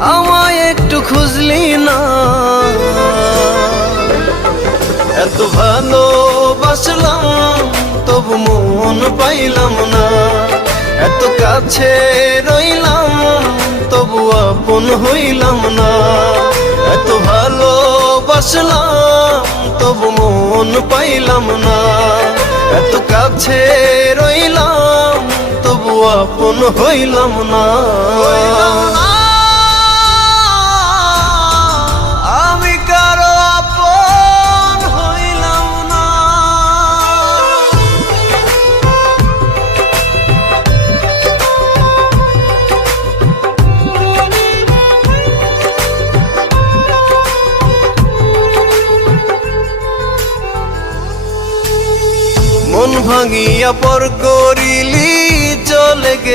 আমায় একটু খুঁজলি না। এত ভালোবাসলাম তবু মন পাইলাম না, এত কাছে রইলাম তবু আপন হইলাম না। এত ভালোবাসলাম তবু মন পাইলাম না, এত কাছে রইলাম তবু আপন হইলাম না। আমি কারো আপন হইলাম না। মন ভাঙিয়া পর করিলি চলে গে